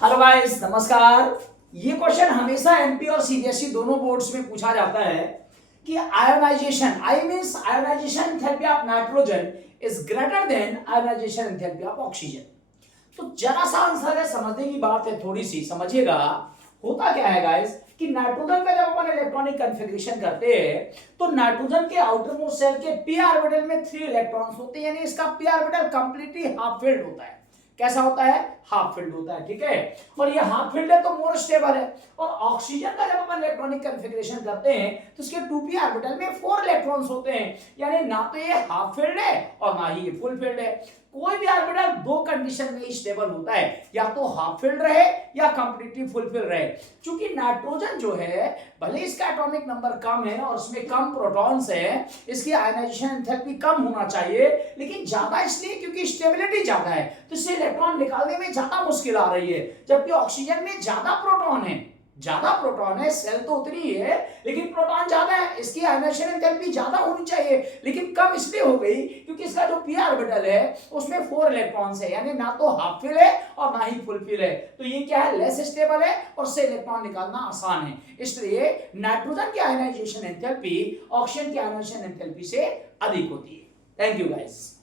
Hello guys, नमस्कार। ये question हमेशा एमपी और सीबीएसई दोनों बोर्ड्स में पूछा जाता है कि ionization I means ionization enthalpy of nitrogen is greater than ionization enthalpy of oxygen. तो जरा सा आंसर है, समझने की बात है, थोड़ी सी समझिएगा। होता क्या है गाइस कि नाइट्रोजन का जब अपन इलेक्ट्रॉनिक कन्फिग्रेशन करते हैं तो नाइट्रोजन के आउटर मोस्ट शेल के पी ऑर्बिटल में 3 इलेक्ट्रॉन्स होते हैं, यानी इसका P orbital completely half filled होता है। कैसा होता है? हाफ फिल्ड होता है, ठीक है। और ये हाफ फिल्ड है तो मोर स्टेबल है। और ऑक्सीजन का जब अपन इलेक्ट्रॉनिक कन्फिग्रेशन करते हैं तो इसके 2p ऑर्बिटल में 4 इलेक्ट्रॉन्स होते हैं, यानी ना तो ये हाफ फिल्ड है और ना ही ये फुल फिल्ड है। कोई भी ऑर्बिटल दो कंडीशन में स्टेबल होता है, या तो हाफ फिल्ड रहे या कंप्लीटली फुलफिल रहे। क्योंकि नाइट्रोजन जो है, भले इसका एटॉमिक नंबर कम है और उसमें कम प्रोटॉन्स है, इसकी आयनाइजेशन एंथैल्पी कम होना चाहिए, लेकिन ज्यादा इसलिए क्योंकि स्टेबिलिटी ज्यादा है, तो इससे इलेक्ट्रॉन निकालने में ज्यादा मुश्किल आ रही है। जबकि ऑक्सीजन में ज्यादा प्रोटॉन है, सेल तो उतनी ही है लेकिन प्रोटॉन ज्यादा है, इसकी आयनाइजेशन एंथैल्पी ज्यादा होनी चाहिए, लेकिन कम इसलिए हो गई क्योंकि इसका जो पी ऑर्बिटल है उसमें 4 इलेक्ट्रॉन्स है, यानी ना तो हाफ फिल है और ना ही फुल फिल है। तो ये क्या है? लेस स्टेबल है और से इलेक्ट्रॉन निकालना आसान है। इसलिए नाइट्रोजन की आयनाइजेशन एंथैल्पी ऑक्सीजन की आयनाइजेशन एंथैल्पी से अधिक होती है। Thank you guys.